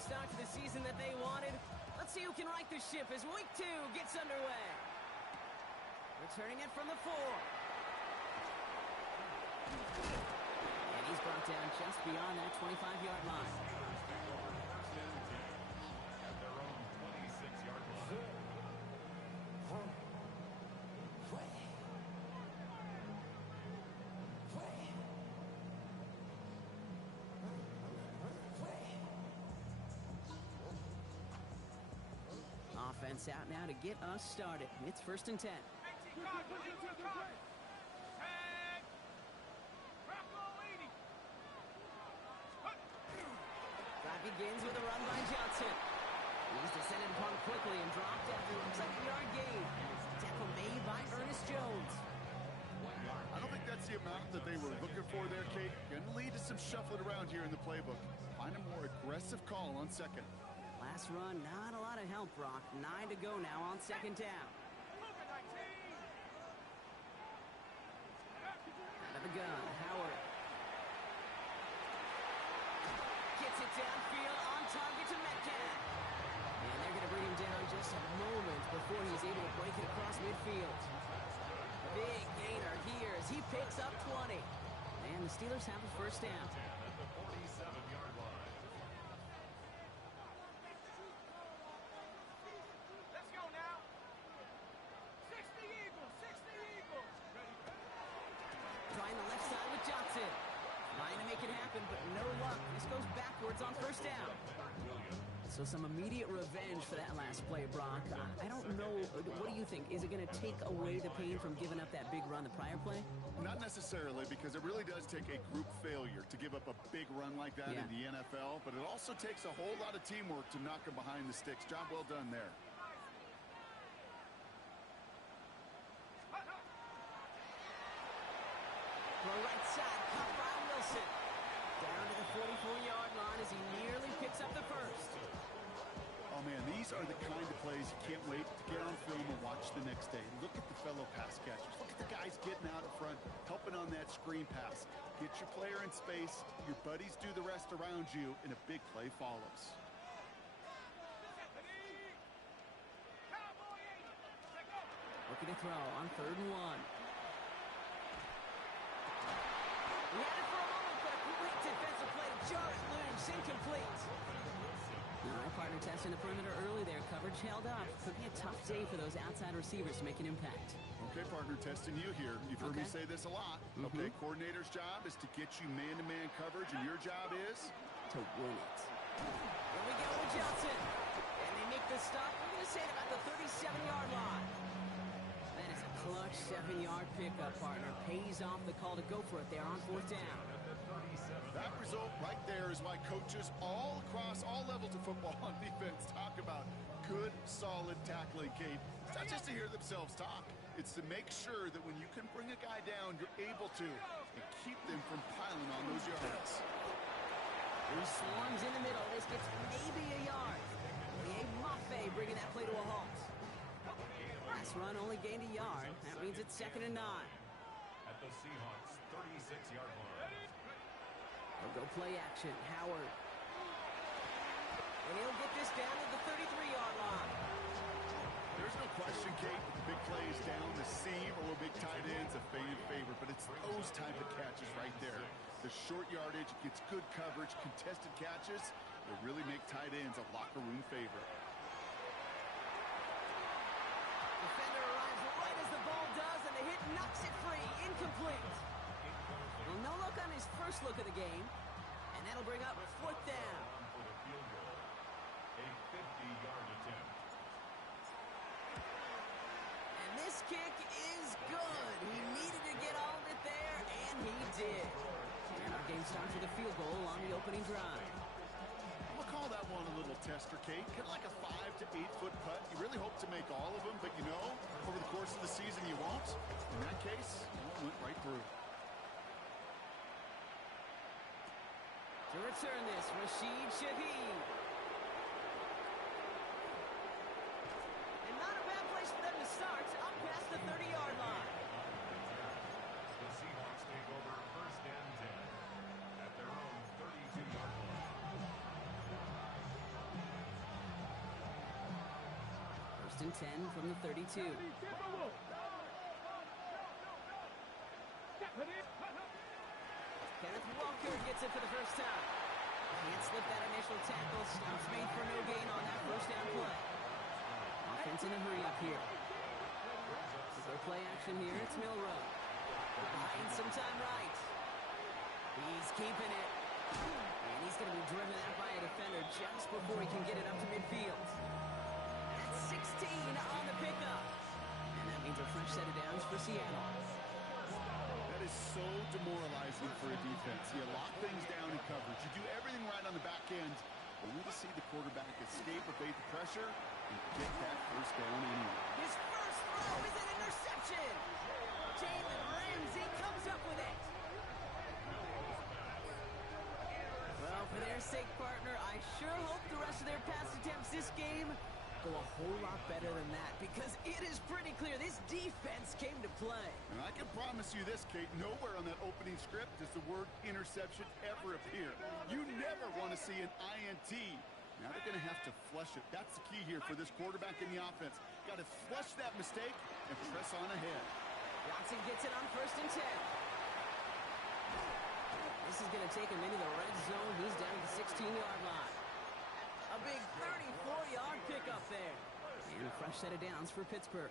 start to the season that they wanted. Let's see who can right the ship as Week 2 gets underway. Returning it from the 4. And he's brought down just beyond that 25-yard line. At their own 26-yard line. Offense out now to get us started. It's 1st and 10. Drive begins with a run by Johnson. He's descended upon quickly and dropped after it looks like a yard gain. Tackle made by Ernest Jones. I don't think that's the amount that they were looking for there, Kate. Going to lead to some shuffling around here in the playbook. Find a more aggressive call on 2nd. Last run, not a lot of help, Brock. 9 to go now on 2nd down. Out of the gun, Howard. Gets it downfield, on target to Metcalf. And they're going to bring him down just a moment before he's able to break it across midfield. Big gainer here as he picks up 20. And the Steelers have a 1st down. At the 47-yard line. Trying the left side with Johnson. Trying to make it happen, but no luck. This goes backwards on 1st down. So some immediate revenge for that last play, Brock. I don't know. What do you think? Is it going to take away the pain from giving up that big run the prior play? Not necessarily, because it really does take a group failure to give up a big run like that in the NFL, but it also takes a whole lot of teamwork to knock him behind the sticks. Job well done there. Throw right side, caught by Wilson. Down to the 44-yard line as he nearly picks up the 1st. Oh, man, these are the kind of plays you can't wait to get on film and watch the next day. Look at the fellow pass catchers. Look at the guys getting out in front, helping on that screen pass. Get your player in space, your buddies do the rest around you, and a big play follows. Looking to throw on 3rd and 1. He had it for a moment, but a quick defensive play to jar it loose, incomplete. All right, partner testing the perimeter early there. Coverage held up. Could be a tough day for those outside receivers to make an impact. Okay, partner, testing you here. You've heard me say this a lot. Okay, coordinator's job is to get you man-to-man coverage, and your job is? To win it. Here we go with Johnson. And they make the stop. We're going to say it about the 37-yard line. That is a clutch 7-yard pickup, partner. Pays off the call to go for it there on 4th down. That result right there is why coaches all across all levels of football on defense talk about good, solid tackling, Kate. It's not just to hear themselves talk. It's to make sure that when you can bring a guy down, you're able to and keep them from piling on those yards. He swarms in the middle. This gets maybe a yard. The Mafe bringing that play to a halt. Last run only gained a yard. That means it's 2nd and 9. At the Seahawks 36-yard line. They'll go play action. Howard. And he'll get this down to the 33-yard line. There's no question, Kate, the big plays down the seam or big tight ends a fan favorite, but it's those type of catches right there. The short yardage gets good coverage, contested catches that really make tight ends a locker room favorite. Defender arrives right as the ball does, and the hit knocks it free. Incomplete. Well, no look on his first look of the game, and that'll bring up 4th down. For the field goal, a 50-yard attempt. And this kick is good. He needed to get all of it there, and he did. And our game starts with a field goal on the opening drive. We'll call that one a little tester, Kate. Kind of like a 5 to 8 foot putt. You really hope to make all of them, but you know, over the course of the season you won't. In that case, it went right through. To return this, Rashid Shaheed. And not a bad place for them to start, up past the 30-yard line. The Seahawks take over 1st and 10 at their own 32-yard line. First and 10 from the 32. Kenneth Walker gets it for the first time. Can't slip that initial tackle. Stops made for no gain on that first down play. Offense in a hurry up here. So play action here. It's Milroe. Buying some time right. He's keeping it. And he's going to be driven out by a defender just before he can get it up to midfield. That's 16 on the pickup. And that means a fresh set of downs for Seattle. That is so demoralizing for a defense. You lock things down in coverage. You do everything right on the back end, only to see the quarterback escape, evade the pressure, and get that first down anyway. His first throw is an interception. Jalen Ramsey comes up with it. Well, for their sake, partner, I sure hope the rest of their pass attempts this game go a whole lot better than that, because it is pretty clear this defense came to play. And I can promise you this, Kate, nowhere on that opening script does the word interception ever appear. You never want to see an INT. Now they're going to have to flush it. That's the key here for this quarterback in the offense. Got to flush that mistake and press on ahead. Watson gets it on first and 10. This is going to take him into the red zone. He's down to the 16-yard line. A big 34-yard pickup there. And a fresh set of downs for Pittsburgh.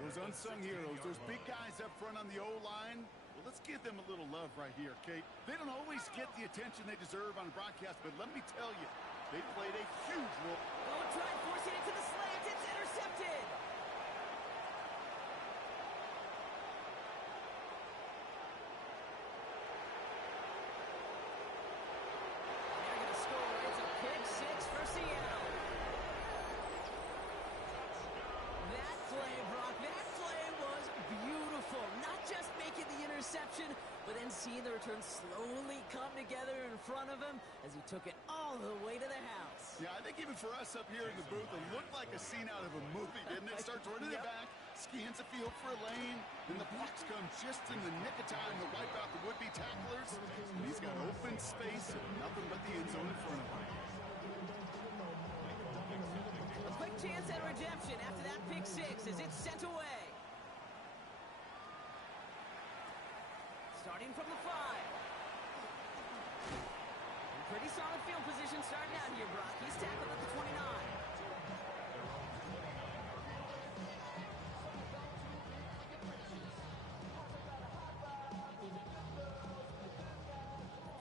Those unsung heroes, those big guys up front on the O-line, well, let's give them a little love right here, Kate. They don't always get the attention they deserve on a broadcast, but let me tell you, they played a huge role. Oh, try and force it into the slant. It's intercepted. They're going to score. It's a pick six for Seattle. That play, Brock, that play was beautiful. Not just making the interception, but then seeing the return slowly come together in front of him as he took it all the way to the house. Yeah, I think even for us up here in the booth, it looked like a scene out of a movie, didn't it? Starts running it back, scans the field for a lane, then the blocks come just in the nick of time to wipe out the would-be tacklers. And he's got open space and nothing but the end zone in front of him. A quick chance at redemption after that pick six as it's sent away. Starting from the 5. Pretty solid field position starting out here, Brock. He's tackled at the 29.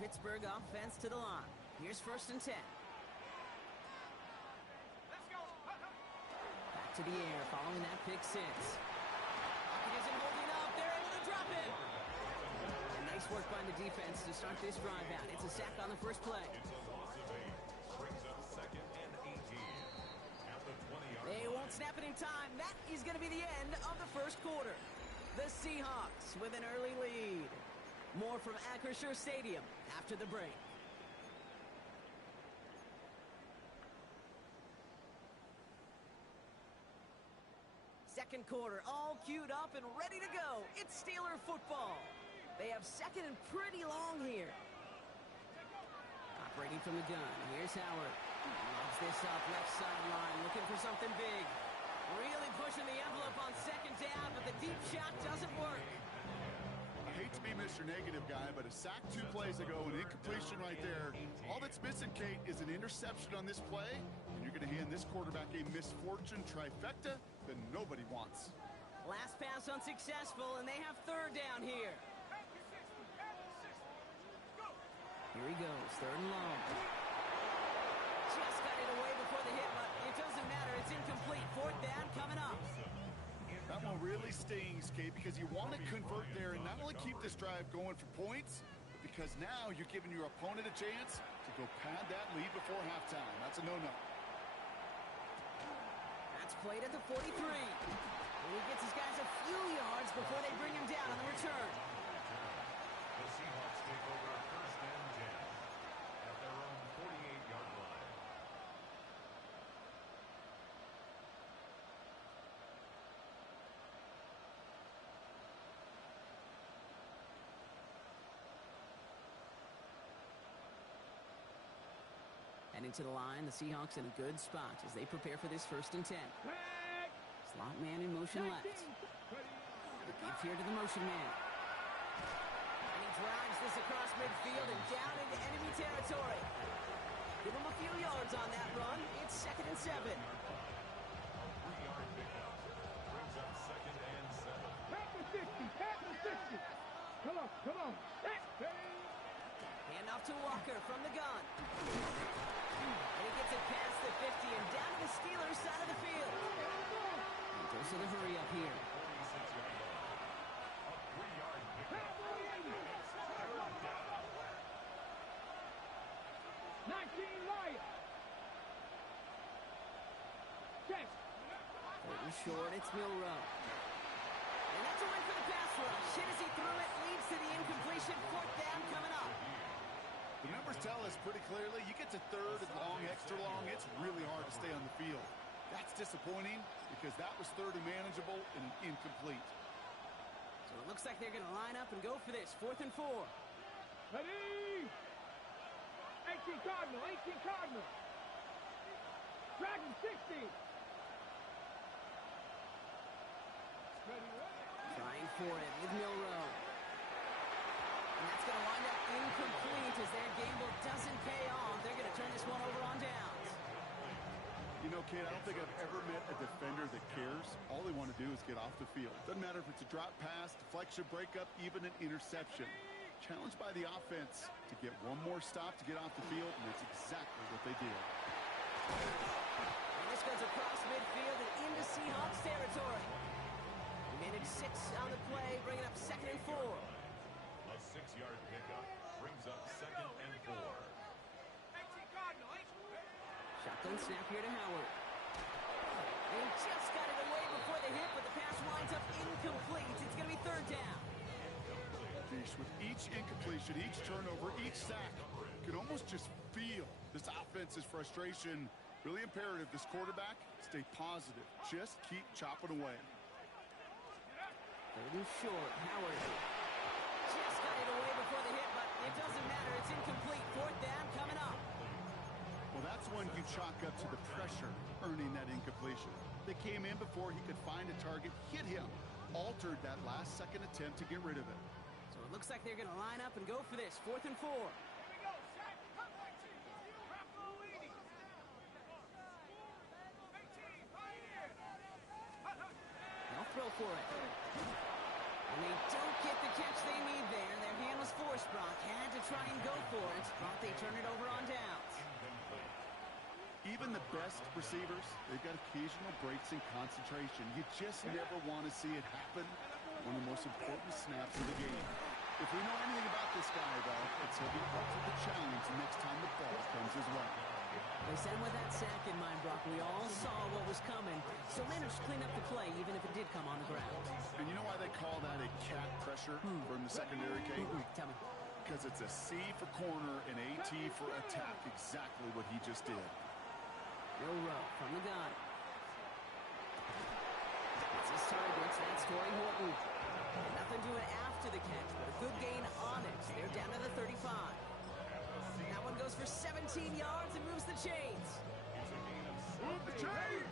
Pittsburgh offense to the line. Here's first and 10. Back to the air following that pick six. Pocket isn't holding up. They're able to drop it. And nice work by the defense to start this drive out. It's a sack on the first play. They won't snap it in time. That is going to be the end of the first quarter. The Seahawks with an early lead. More from Acrisure Stadium after the break. Second quarter, all queued up and ready to go. It's Steeler football. They have second and pretty long here. Operating from the gun. Here's Howard. Loves this up left sideline, looking for something big. Really pushing the envelope on second down, but the deep shot doesn't work. I hate to be Mr. Negative guy, but a sack 2 plays ago, an incompletion right there. All that's missing, Kate, is an interception on this play, and you're going to hand this quarterback a misfortune trifecta that nobody wants. Last pass unsuccessful, and they have third down here. Here he goes, third and long. Just got it away before the hit, but it doesn't matter. It's incomplete. Fourth down coming up. That one really stings, Kate, because you want to convert there and not only keep this drive going for points, but because now you're giving your opponent a chance to go pad that lead before halftime. That's a no-no. That's played at the 43. He gets his guys a few yards before they bring him down on the return. The Seahawks take over first and 10 at their own 48-yard line. Heading to the line, the Seahawks in a good spot as they prepare for this 1st and 10. Slot man in motion left. The give here to the motion man. And he drives this across midfield and down into enemy territory. Give him a few yards on that run. It's 2nd and 7. 3-yard pickup. Brings up 2nd and 7. Pat the 60, pat the 60. Come on, come on. Hand off to Walker from the gun. And he gets it past the 50 and down to the Steelers' side of the field. And goes to the hurry up here. 46-yard line. A 3-yard pickup. Third down. 19 Lions. Check. 3rd and short, it's Milrow. And that's a win for the pass rush. Hit as he threw it, leads to the incompletion. 4th down coming up. The numbers tell us pretty clearly, you get to 3rd and long, extra long, it's really hard to stay on the field. That's disappointing because that was 3rd and manageable and an incomplete. So it looks like they're going to line up and go for this. 4th and 4. Ready. 18 Cardinal, 18 Cardinal. Dragon 60. Ready, ready. Trying for it with Milrow. And that's going to wind up incomplete as their gamble doesn't pay off. They're going to turn this one over on downs. You know, kid, I don't think I've ever met a defender that cares. All they want to do is get off the field. Doesn't matter if it's a drop pass, deflection, breakup, even an interception. Challenged by the offense to get one more stop to get off the field, and that's exactly what they did. And this goes across midfield and into Seahawks territory. We managed 6 on the play, bringing up 2nd and 4. A 6-yard pickup. Brings up 2nd and 4. Shotgun snap here to Howard. And he just got it away before the hit, but the pass winds up incomplete. It's going to be 3rd down. Fish, with each incompletion, each turnover, each sack, you can almost just feel this offense's frustration. Really imperative, this quarterback, stay positive. Just keep chopping away. 3rd and short, Howard. Just got it away before the hit, but it doesn't matter. It's incomplete. 4th down coming up. Well, that's when you chalk up to the pressure earning that incompletion. They came in before he could find a target, hit him, altered that last second attempt to get rid of it. So it looks like they're going to line up and go for this. 4th and 4. They'll throw for it. And they don't get the catch they need there. Their hand was forced, Brock. Had to try and go for it, but they turn it over on downs. Even the best receivers, they've got occasional breaks in concentration. You just never want to see it happen. One of the most important snaps of the game. If we know anything about this guy, though, it's he'll be up to the challenge next time the ball comes his way. They sent him with that sack in mind, Brock. We all saw what was coming, so managed to clean up the play, even if it did come on the ground. And you know why they call that a cat pressure from the secondary, Kate? Tell me. Because it's a C for corner and a T for attack. Exactly what he just did. Milrow from the gun. That's his target. That's Torrey Horton. And nothing doing after the catch, but a good gain on it. They're down to the 35. That one goes for 17 yards and moves the chains. Move the chains!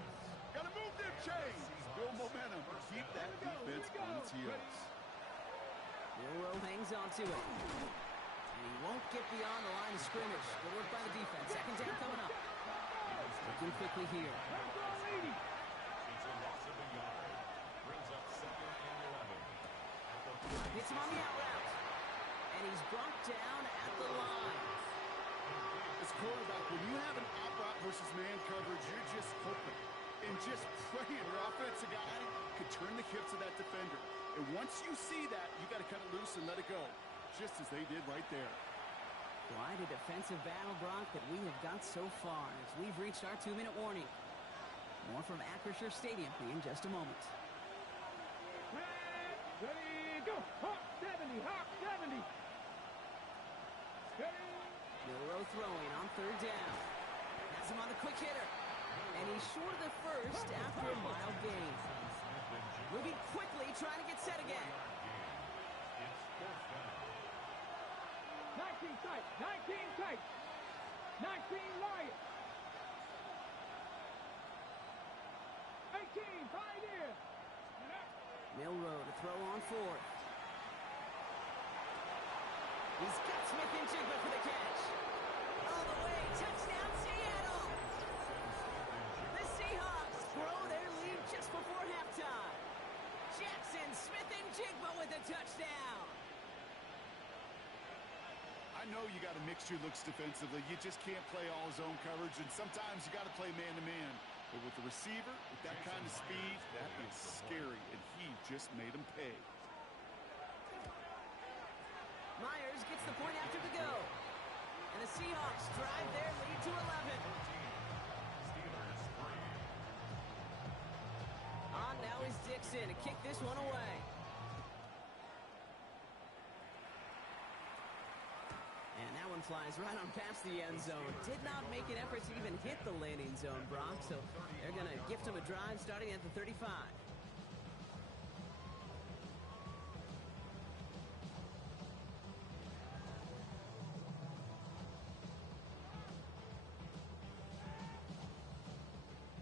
Gotta move them chains! Build momentum. Keep that defense on its heels. Milrow hangs on to it. And he won't get beyond the line of scrimmage. Good work by the defense. 2nd down coming up. Looking quickly here. It's a loss of a yard. Brings up 2nd and 11. Hits him on the out route. And he's brought down at the line. As quarterback, when you have an out route versus man coverage, you're just hoping and just praying your offensive guy could turn the hips of that defender. And once you see that, you got to cut it loose and let it go, just as they did right there. Quite a defensive battle, Brock, that we have got so far as we've reached our 2-minute warning. More from Acrisure Stadium in just a moment. Ready, go. Hawk 70, Hawk 70. Ready. Milrow throwing on 3rd down. Has him on the quick hitter. And he's short of the first after a mild gain. Moving quickly, trying to get set again. It's 4th down. 19 tight, 19 tight. 19, Lions. 18, Pioneers. Milroe to throw on fourth. He's got Smith-Njigba for the catch. All the way, touchdown Seattle! The Seahawks grow their lead just before halftime. Jackson Smith-Njigba with a touchdown. I know you got to mix your looks defensively. You just can't play all zone coverage, and sometimes you got to play man-to-man. But with the receiver, with that kind of speed, that is scary, and he just made him pay. Myers gets the point after the go. And the Seahawks drive their lead to 11. On now is Dixon to kick this one away. And that one flies right on past the end zone. Did not make an effort to even hit the landing zone, Brock. So they're going to gift him a drive starting at the 35.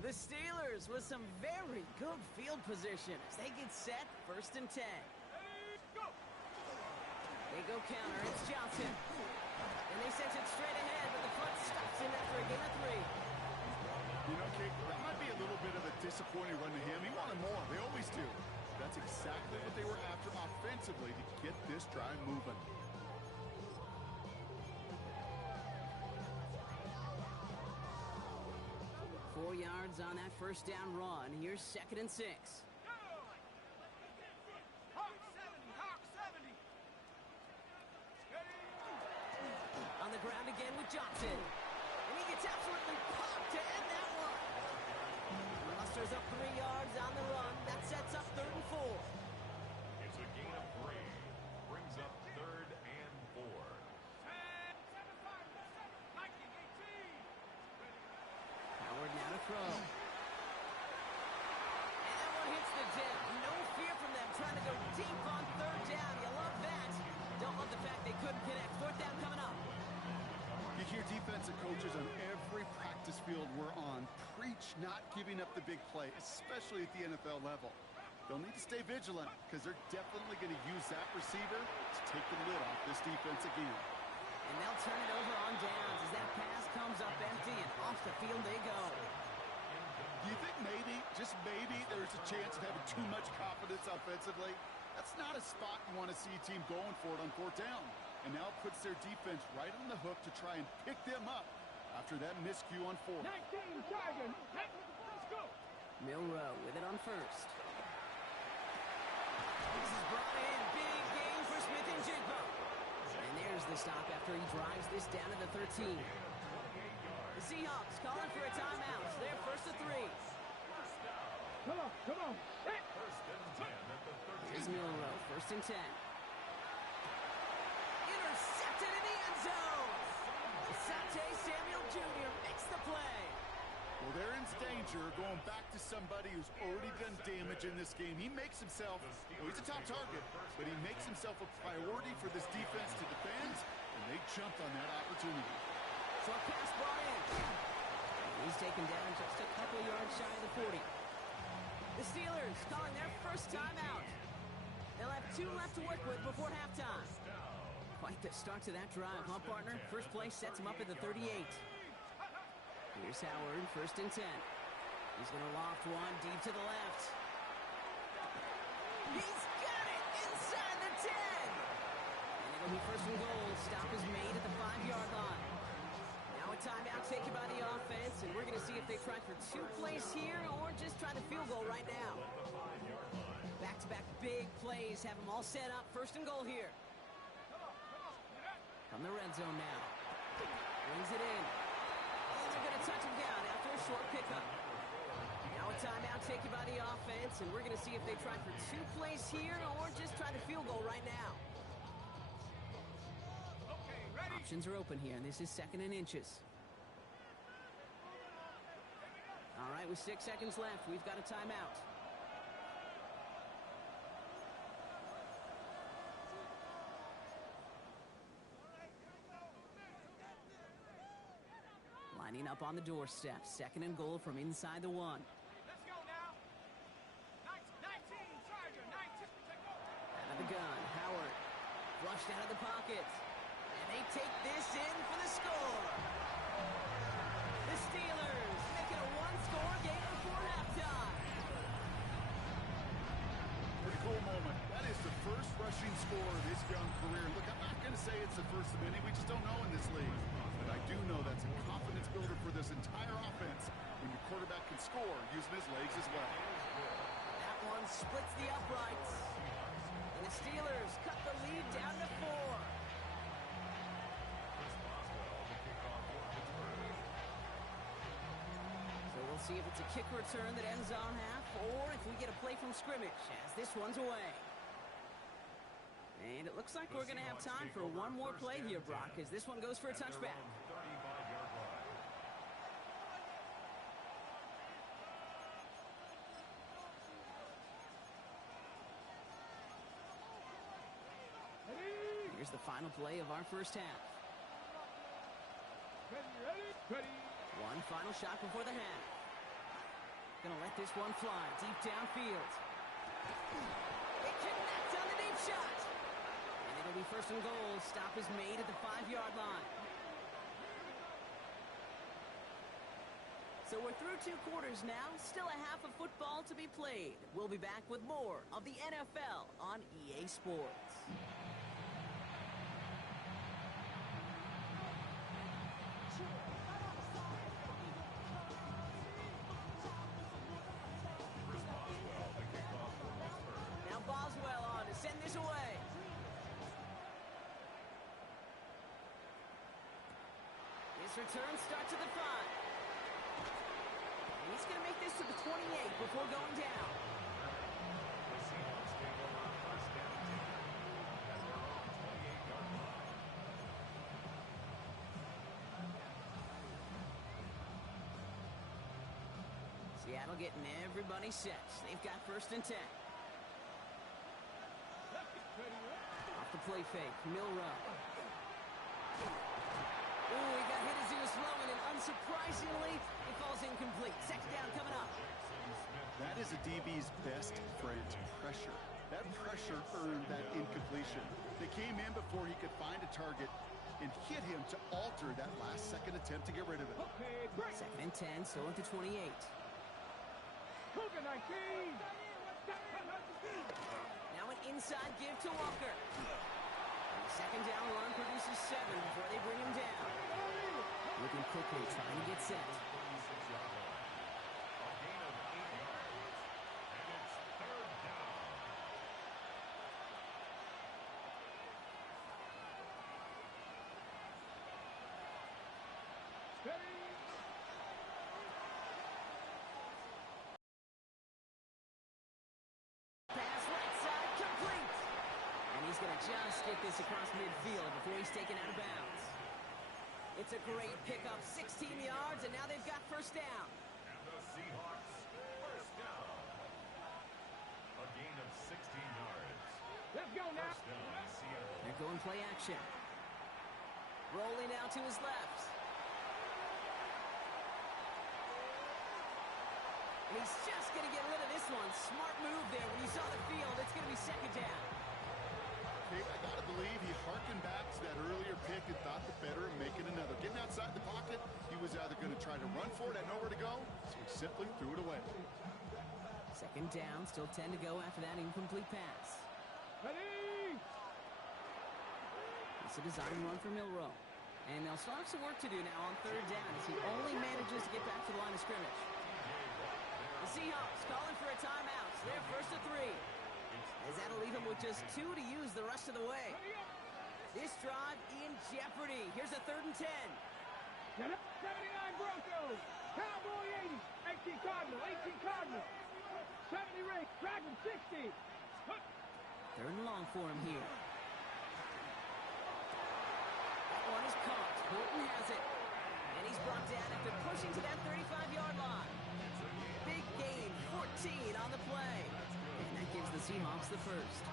The Steelers with some very good field position as they get set, 1st and 10. They go counter, it's Johnson. And they send it straight ahead, but the front stops him after a gain of 3. You know, Kate, that might be a little bit of a disappointing run to him. He wanted more. They always do. That's exactly what they were after offensively to get this drive moving. 4 yards on that first down run. Here's 2nd and 6. Hawk 70, Hawk 70. On the ground again with Johnson. And he gets absolutely popped to end that one. Musters up 3 yards on the run. That sets up 3rd and 4. It's a gain of 3. Brings up 3rd and 4. Howard now to throw. And that one hits the deck. No fear from them trying to go deep on 3rd down. You love that. Don't love the fact they couldn't connect. 4th down coming up. You hear defensive coaches on every practice field we're on preach not giving up the big play, especially at the NFL level. They'll need to stay vigilant because they're definitely going to use that receiver to take the lid off this defense again. And they'll turn it over on downs as that pass comes up empty and off the field they go. Do you think maybe, just maybe, there's a chance of having too much confidence offensively? That's not a spot you want to see a team going for it on 4th down. And now it puts their defense right on the hook to try and pick them up after that miscue on 4th. 19, Tiger. Let's go. Milroe with it on 1st. This is brought in. Big game for Smith-Njigba. And there's the stop after he drives this down to the 13. The Seahawks calling for a timeout. They're 1st and 3. Come on, come on. Hey. 1st and 10 at the 13. Here's Milroe, 1st and 10. Intercepted in the end zone. Asante Samuel Jr. makes the play. Well, they're in danger going back to somebody who's already done damage in this game. He makes himself, well, he's a top target, but he makes himself a priority for this defense to defend, and they jumped on that opportunity. Short pass brought in. And he's taken down just a couple yards shy of the 40. The Steelers calling their first timeout. They'll have 2 left to work with before halftime. Quite the start to that drive, huh, partner? First play sets him up at the 38. Here's Howard, 1st and 10. He's going to loft one deep to the left. He's got it inside the 10. And it'll be 1st and goal. Stop is made at the 5-yard line. Now a timeout taken by the offense, and we're going to see if they try for 2 plays here or just try the field goal right now. Back-to-back big plays have them all set up. 1st and goal here. From the red zone now. Brings it in. And they're going to touch him down after a short pickup. Now a timeout taken by the offense, and we're going to see if they try for 2 plays here or just try the field goal right now. Options are open here, and this is 2nd and inches. All right, with 6 seconds left, we've got a timeout. up on the doorstep. 2nd and goal from inside the 1. Let's go now. 19, Charger, 19. Out of the gun, Howard. Flushed out of the pocket. And they take this in for the score. The Steelers make it a 1-score game before halftime. Pretty cool moment. That is the first rushing score of his young career. Look, I'm not going to say it's the first of many. We just don't know in this league. But I do know that's a confidence builder for this entire offense when your quarterback can score using his legs as well. That one splits the uprights. And the Steelers cut the lead down to 4. So we'll see if it's a kick return that ends on half, or if we get a play from scrimmage, as this one's away. And it looks like we're going to have time for one more play here, Brock, as this one goes for a touchback. Here's the final play of our first half. Ready. One final shot before the half. Gonna let this one fly deep downfield. They connect on the deep shot. And it'll be 1st and goal. Stop is made at the 5-yard line. So we're through 2 quarters now. Still a half of football to be played. We'll be back with more of the NFL on EA Sports. Now Boswell on to send this away. This return starts at the 5. And he's going to make this to the 28 before going down. The Seahawks take over 1st down 10 at their own 28-yard line. Seattle getting everybody set. They've got 1st and 10. Off the play fake, Milrow. Ooh, he got hit as he was throwing, and unsurprisingly, it falls incomplete. 2nd down coming up. That is a DB's best friend, pressure. That pressure earned that incompletion. They came in before he could find a target and hit him to alter that last-second attempt to get rid of it. Okay, break. 2nd and 10, still at the 28. Cougar 19. Now an inside give to Walker. And the 2nd down run produces 7 before they bring him down. Looking quickly, trying to get set. 36-yard line. A gain of 8 yards. And it's 3rd down. Steady. Pass right side, complete. And he's going to just get this across midfield before he's taken out of bounds. It's a great pickup, 16 yards, and now they've got 1st down. And the Seahawks 1st down. A gain of 16 yards. Let's go now. 1st down, Seattle. They're going play action. Rolling out to his left. And he's just going to get rid of this one. Smart move there. When you saw the field, it's going to be 2nd down. Okay, I got to believe he harkened back to that earlier pick and thought the better of making another. Getting outside the pocket, he was either going to try to run for it, had nowhere to go, so he simply threw it away. 2nd down, still 10 to go after that incomplete pass. Ready. It's a design run for Milrow. And they'll still have some work to do now on 3rd down as he only manages to get back to the line of scrimmage. The Seahawks calling for a timeout. So they're 1st and 3. As that'll leave him with just 2 to use the rest of the way. This drive in jeopardy. Here's a 3rd and 10. 79 Broncos. Cowboy 80. 18 Cardinal. 18 Cardinal. 70 Ring. Dragon 60. 3rd and long for him here. That one is caught. Horton has it. And he's brought down after pushing to that 35-yard line. Big gain, 14 on the play. And that gives the Seahawks the 1st.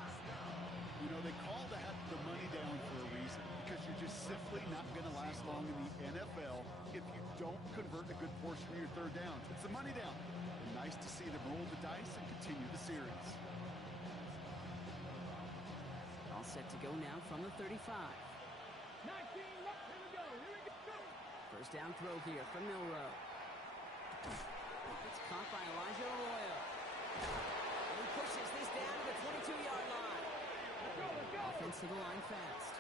You know, they call that the money down for a reason, because you're just simply not going to last long in the NFL if you don't convert a good portion of your third downs. It's the money down. And nice to see them roll the dice and continue the series. All set to go now from the 35. 19 left. Here we go. Here we go. First down throw here from Milroe. It's caught by Elijah Arroyo. And he pushes this down to the 22-yard line. Let's go. Let's go. Offense to the line fast.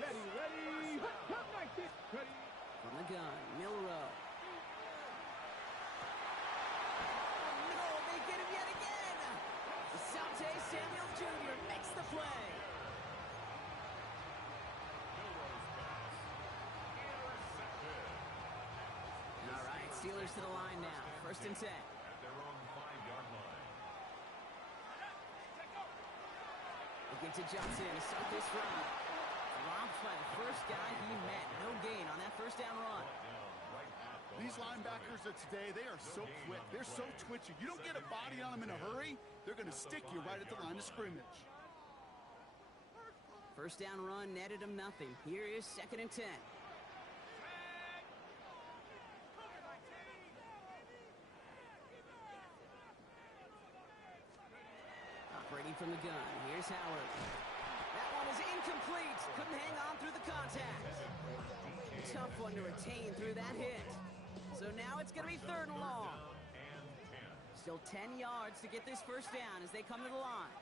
Ready, ready. Come 19. Ready. From the gun, Milroe. No, they get him yet again. Asante Samuel Jr. makes the play. All right, Steelers to the line now. First and 10. At their own 5-yard line. Looking to Johnson to start this run. Dropped by the first guy he met. No gain on that first down run. These linebackers of today, they are so quick. They're so twitchy. You don't get a body on them in a hurry, they're going to stick you right at the line of scrimmage. First down run netted him nothing. Here is second and 10. Operating from the gun. Here's Howard. That one is incomplete. Couldn't hang on through the contact. Tough one to retain through that hit. So now it's going to be third and long. Still 10 yards to get this first down as they come to the line.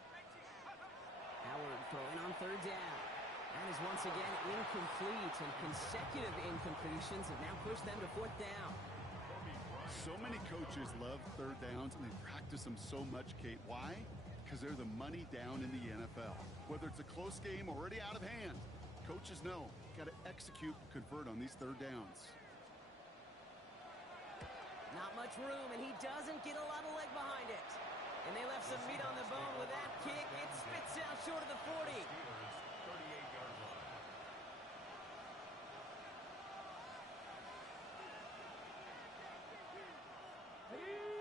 Howard throwing on third down. That is once again incomplete, and consecutive incompletions have now pushed them to fourth down. So many coaches love third downs, and they practice them so much, Kate. Why? Because they're the money down in the NFL. Whether it's a close game already out of hand, coaches know got to execute and convert on these third downs. Not much room, and he doesn't get a lot of leg behind it. And they left some meat on the bone with that kick. It spits out short of the 40. 38-yard line.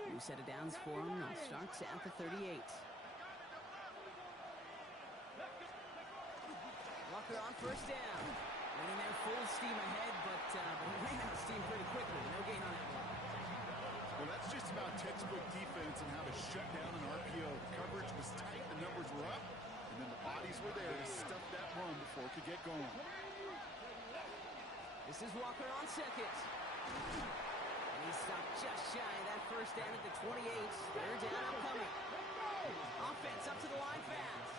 New set of downs for him. They'll start at the 38. Walker on first down. Running there full steam ahead, but he ran out of steam pretty quickly. No gain on that one. Well, that's just about textbook defense and how to shut down an RPO. The coverage was tight, the numbers were up, and then the bodies were there to stuff that run before it could get going. This is Walker on second. And he stopped just shy of that first down at the 28. Third down upcoming. Offense up to the line fast.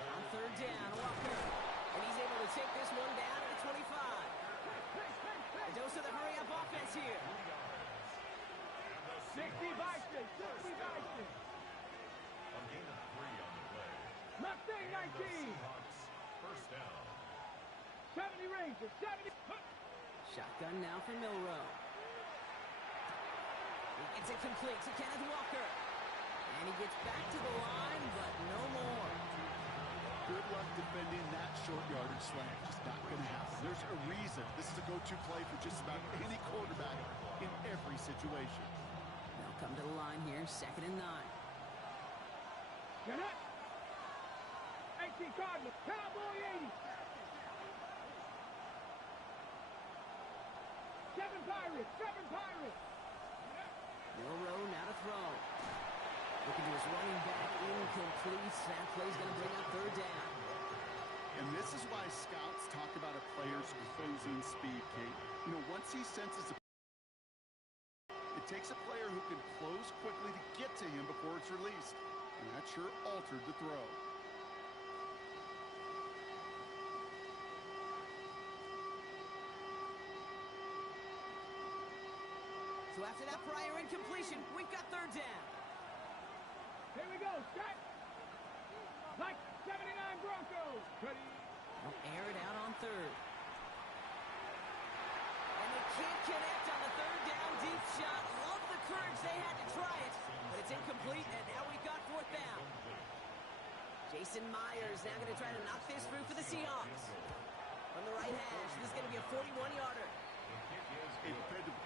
On third down, Walker. And he's able to take this one down at the 25. A dose of the hurry-up offense here. 60 Bison. 60 Bison. A gain of 3 on the play. Mustang 19. Seahawks, first down. 70 Rangers. 70. Shotgun now for Milroe. It's incomplete to Kenneth Walker. And he gets back to the line, but no more. Good luck defending that short yardage slant. Just not going to happen. There's a reason this is a go-to play for just about any quarterback in every situation. They'll come to the line here, second and 9. Get it. 18 Cardinals. Cowboy 80. 7 Pirates. 7 Pirates. Milroe now to throw. Looking to his running back, incomplete. That play's going to bring up third down. And this is why scouts talk about a player's closing speed, Kate. You know, once he senses it takes a player who can close quickly to get to him before it's released. And that sure altered the throw. So after that prior incompletion, we've got third down. Here we go. Set. Like 79 Broncos. Ready. They'll air it out on third. And they can't connect on the third down deep shot. Love the courage they had to try it, but it's incomplete, and now we've got fourth down. Jason Myers now going to try to knock this through for the Seahawks. From the right hash, this is going to be a 41-yarder. A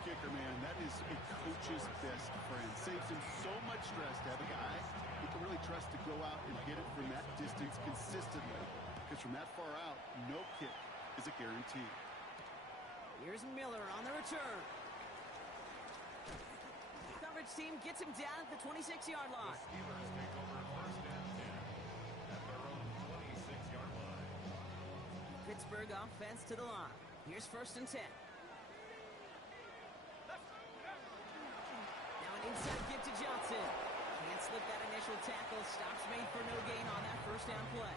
kicker, man, that is a coach's best friend. Saves him so much stress to have a guy who can really trust to go out and hit it from that distance consistently. Because from that far out, no kick is a guarantee. Here's Miller on the return. Coverage team gets him down at the 26-yard line. The Steelers take over first and 10 at their own 26-yard line. Pittsburgh offense to the line. Here's first and 10. Now an inside give to Johnson. Can't slip that initial tackle. Stops made for no gain on that first down play.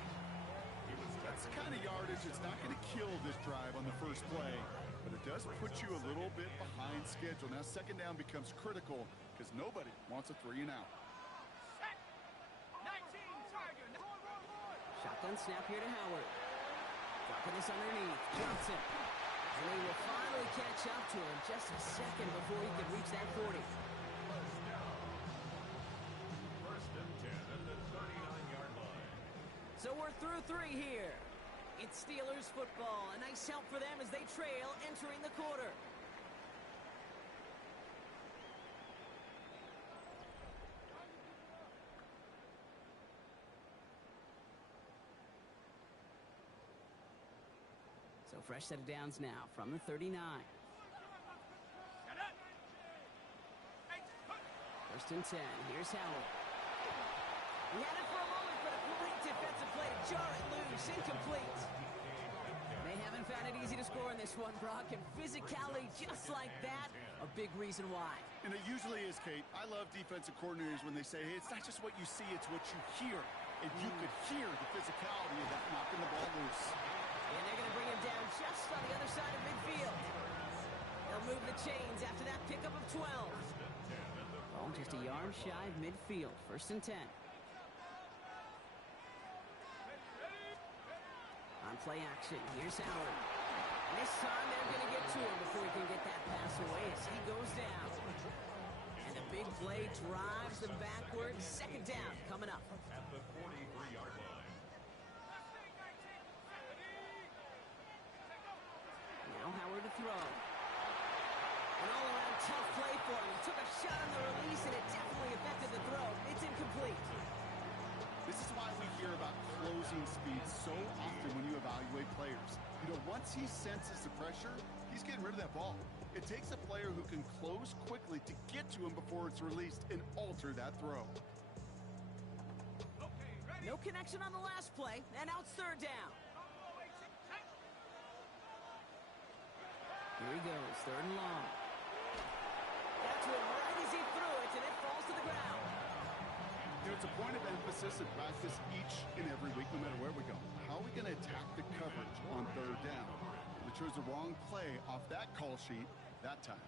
That's the kind of yardage that's not going to kill this drive on the first play, but it does put you a little bit behind schedule. Now second down becomes critical because nobody wants a 3 and out. Shotgun snap here to Howard. Dropping this underneath. Johnson. And he will finally catch up to him just a second before he can reach that 40. First and 10 at the 39-yard line. So we're through 3 here. It's Steelers football. A nice help for them as they trail entering the quarter. So fresh set of downs now from the 39. First and 10. Here's Howard. He had it for a moment, but a great defensive play to jar it loose. Incomplete. They haven't found it easy to score in this one, Brock, and physicality just like that, a big reason why. And it usually is, Kate. I love defensive coordinators when they say, hey, it's not just what you see, it's what you hear. And you could hear the physicality of that knocking the ball loose. And they're going to bring him down just on the other side of midfield. They'll move the chains after that pickup of 12. Ball just a yard shy of midfield. First and 10. On play action, here's Howard. And this time they're going to get to him before he can get that pass away as he goes down. And the big play drives them backwards. Second down coming up. At the 43-yard line. Now Howard to throw. An all-around tough play for him. He took a shot on the release, and it definitely affected the throw. It's incomplete. This is why we hear about closing speed so often when you evaluate players. You know, once he senses the pressure, he's getting rid of that ball. It takes a player who can close quickly to get to him before it's released and alter that throw. No connection on the last play, and now it's third down. Here he goes, third and long. Got to him right as he threw it, and it falls to the ground. You know, it's a point of emphasis in practice each and every week, no matter where we go. How are we going to attack the coverage on third down? We chose the wrong play off that call sheet that time.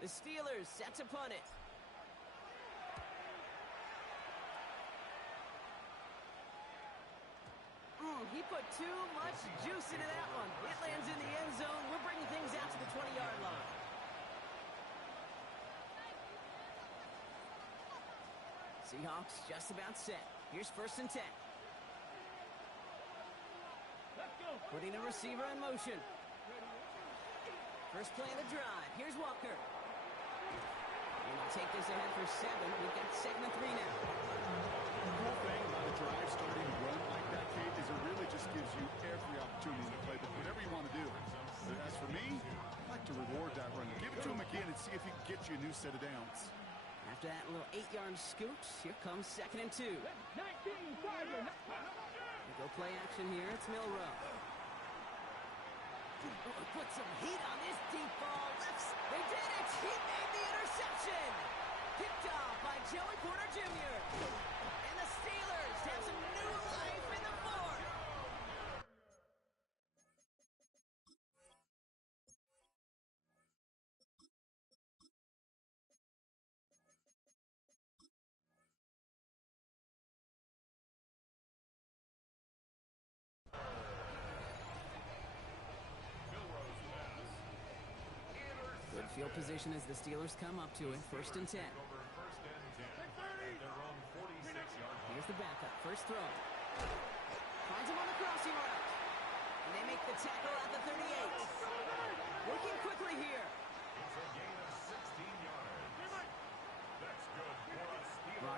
The Steelers set to punt it. He put too much juice into that one. It lands in the end zone. We're bringing things out to the 20-yard line. Seahawks just about set. Here's first and 10. Putting a receiver in motion. First play of the drive. Here's Walker. And we'll take this ahead for 7. We've got second and 3 now. The cool thing about a drive starting to run like that, Kate, is it really just gives you every opportunity to play whatever you want to do. But as for me, I like to reward that run. Give it to him again and see if he can get you a new set of downs. After that little 8-yard scoot, here comes second and 2. 19, Tiger. We go play action here. It's Milrow. Put some heat on this deep ball. They did it. He made the interception. Picked off by Joey Porter Jr. And the Steelers have some new life in the fourth. Good field position as the Steelers come up to it. First and 10. Over first and 10 at their own 46-yard line. Here's the backup. First throw. Finds him on the crossing route. And they make the tackle at the 38. Working quickly here. It's a gain of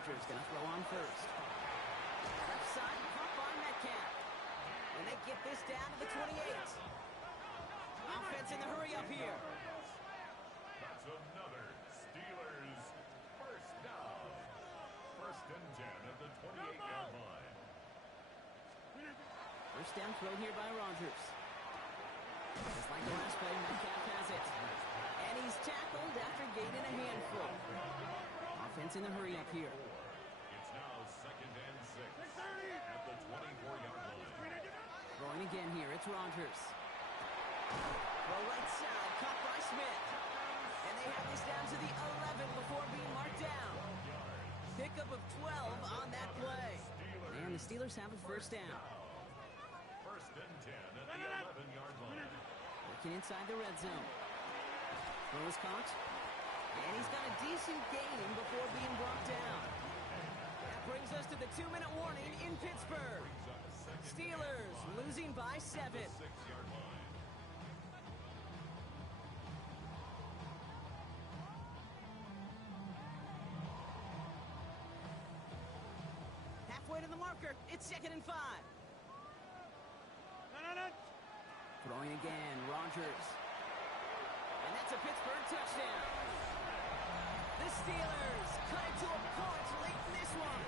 Rodgers going to throw on first. Left side, caught by Metcalf. And they get this down to the 28. Offense in the hurry up here. That's another Steelers first down. First and 10 at the 28-yard line. First down throw here by Rodgers. Just like the last play, Metcalf has it. And he's tackled after gaining a handful. Offense in the hurry up here. It's now second and 6 at the 24-yard line. Throwing again here, it's Rodgers. Throw right side, caught by Smith. And they have this down to the 11 before being marked down. Pickup of 12 on that play. And the Steelers have a first down. First and 10 at the 11-yard line. Working inside the red zone. Throw is caught. And he's got a decent gain before being brought down. That brings us to the 2-minute warning in Pittsburgh. Steelers losing by 7. 6-yard line. Halfway to the marker. It's 2nd and 5. Throwing again, Rodgers. And that's a Pittsburgh touchdown. The Steelers cut it to a point late in this one.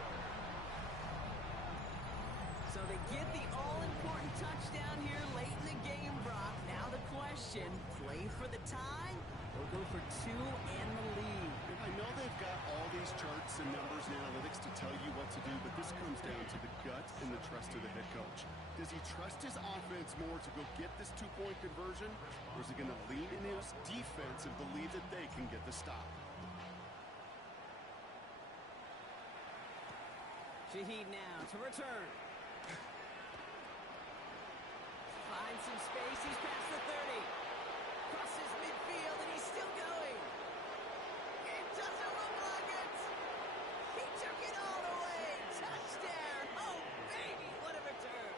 So they get the all-important touchdown here late in the game, Brock. Now the question, play for the tie or go for 2 and the lead? I know they've got all these charts and numbers and analytics to tell you what to do, but this comes down to the gut and the trust of the head coach. Does he trust his offense more to go get this 2-point conversion, or is he going to lean in his defense and believe that they can get the stop? Shaheed now to return. Finds some space. He's past the 30. Crosses midfield, and he's still going. It doesn't look like it. He took it all the way. Touchdown. Oh, baby, what a return.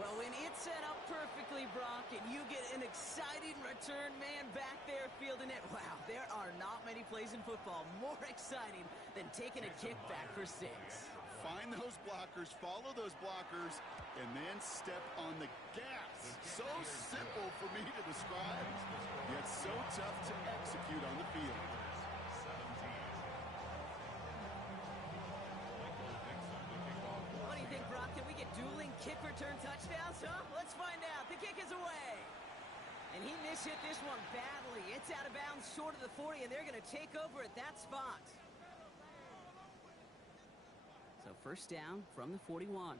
Well, when it's set up perfectly, Brock, and you get an exciting return man back there fielding it, wow, there are not many plays in football more exciting than taking a kickback for 6. Find those blockers, follow those blockers, and then step on the gas. So simple for me to describe, yet so tough to execute on the field. What do you think, Brock? Can we get dueling kick return touchdowns, huh? Let's find out. The kick is away. And he mishit this one badly. It's out of bounds short of the 40, and they're going to take over at that spot. So first down from the 41.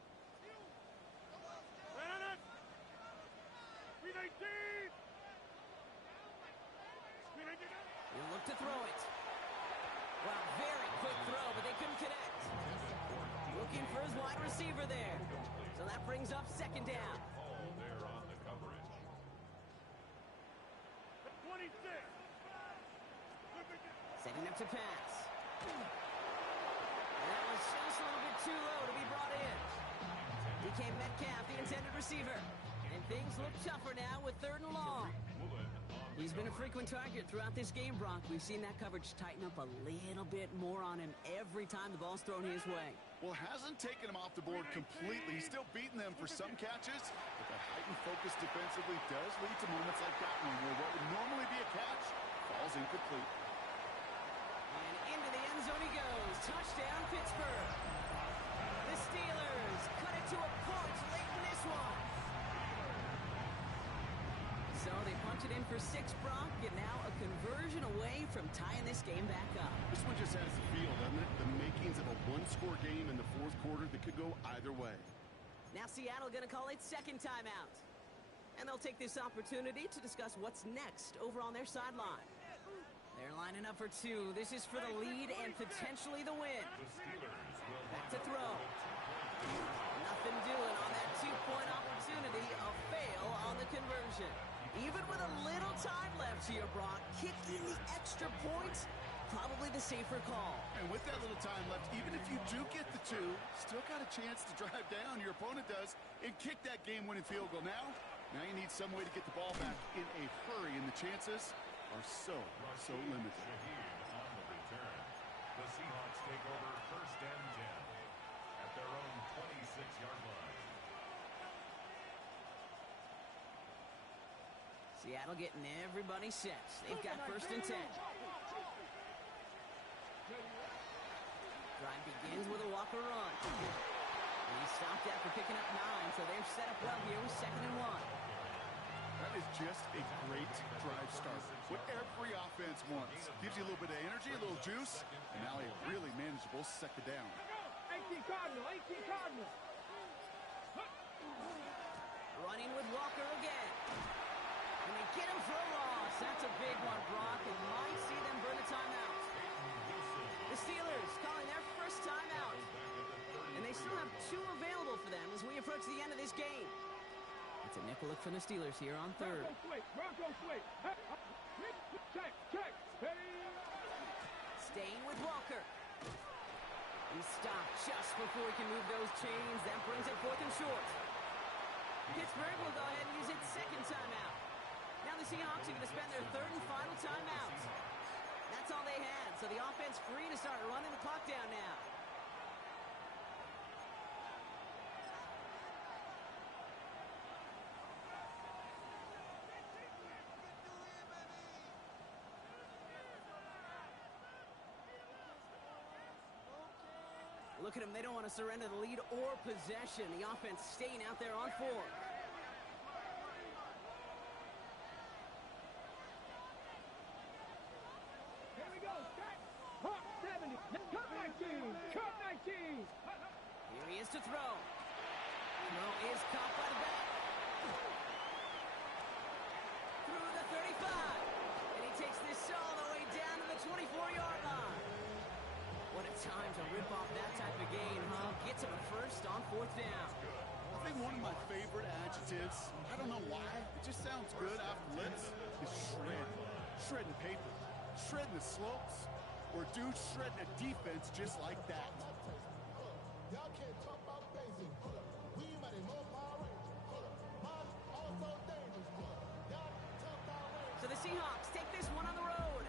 He'll look to throw it. Wow, very quick throw, but they couldn't connect. Looking for his wide receiver there. So that brings up 2nd down. Ball there on the coverage. 26. Setting up to pass. And that was just a little bit too low to be brought in. DK Metcalf, the intended receiver. And things look tougher now with 3rd and long. He's been a frequent target throughout this game, Brock. We've seen that coverage tighten up a little bit more on him every time the ball's thrown his way. Well, hasn't taken him off the board completely. He's still beating them for some catches, but that heightened focus defensively does lead to moments like that one where what would normally be a catch falls incomplete. And into the end zone he goes. Touchdown, Pittsburgh. The Steelers cut it to a point late in this one. So they punch it in for 6, Brock, and now a conversion away from tying this game back up. This one just has the feel, doesn't it? The makings of a one-score game in the 4th quarter that could go either way. Now Seattle going to call its 2nd timeout. And they'll take this opportunity to discuss what's next over on their sideline. They're lining up for 2. This is for the lead and potentially the win. Back to throw. Nothing doing on that 2-point opportunity. A fail on the conversion. Even with a little time left here, Brock, kicking the extra points, probably the safer call. And with that little time left, even if you do get the 2, still got a chance to drive down, your opponent does, and kick that game-winning field goal. Now you need some way to get the ball back in a hurry, and the chances are so limited. Seattle getting everybody set. They've got 1st and 10. Drive begins with a Walker run. And he stopped after picking up 9, so they're set up well here with 2nd and 1. That is just a great drive start. What every offense wants. Gives you a little bit of energy, a little juice, and now a really manageable 2nd down. 18 Cardinal, 18 Cardinal. Running with Walker again. And they get him for a loss. That's a big one, Brock, and might see them burn a timeout. The Steelers calling their 1st timeout. And they still have 2 available for them as we approach the end of this game. It's a nickel look for the Steelers here on 3rd. Bronco switch. Check, check. Staying with Walker. He stopped just before he can move those chains. That brings it 4th and short. Pittsburgh will go ahead and use its 2nd timeout. Now the Seahawks are going to spend their 3rd and final timeout. That's all they had, so the offense free to start running the clock down now. Look at them. They don't want to surrender the lead or possession. The offense staying out there on 4. Here we go. Hawk 70. Cut 19. Cut 19. Here he is to throw. Throw is caught by the back. Through the 35. And he takes this all the way down to the 24-yard line. What a time to rip off that type of gain, huh? Gets him a 1st on 4th down. I think one of my favorite adjectives, I don't know why, it just sounds good off the lips, is shred. Shredding paper, shredding the slopes, or dude shredding a defense just like that. Y'all can't talk about basic. We mighty more power. Mine also dangerous. Y'all talk about So the Seahawks take this one on the road.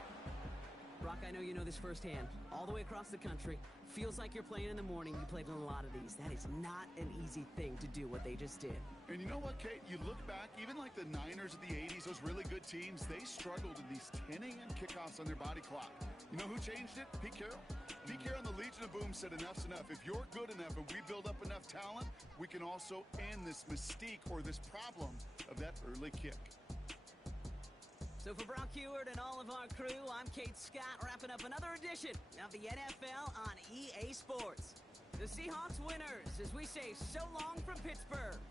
Brock, I know you know this firsthand. All the way across the country. Feels like you're playing in the morning. You played in a lot of these. That is not an easy thing to do, what they just did. And you know what, Kate? You look back, even like the Niners of the 80s, those really good teams, they struggled in these 10 a.m. kickoffs on their body clock. You know who changed it? Pete Carroll. Pete Carroll and the Legion of Boom said enough's enough. If you're good enough and we build up enough talent, we can also end this mystique or this problem of that early kick. So for Brock Huard and all of our crew, I'm Kate Scott, wrapping up another edition of the NFL on EA Sports. The Seahawks winners, as we say so long from Pittsburgh.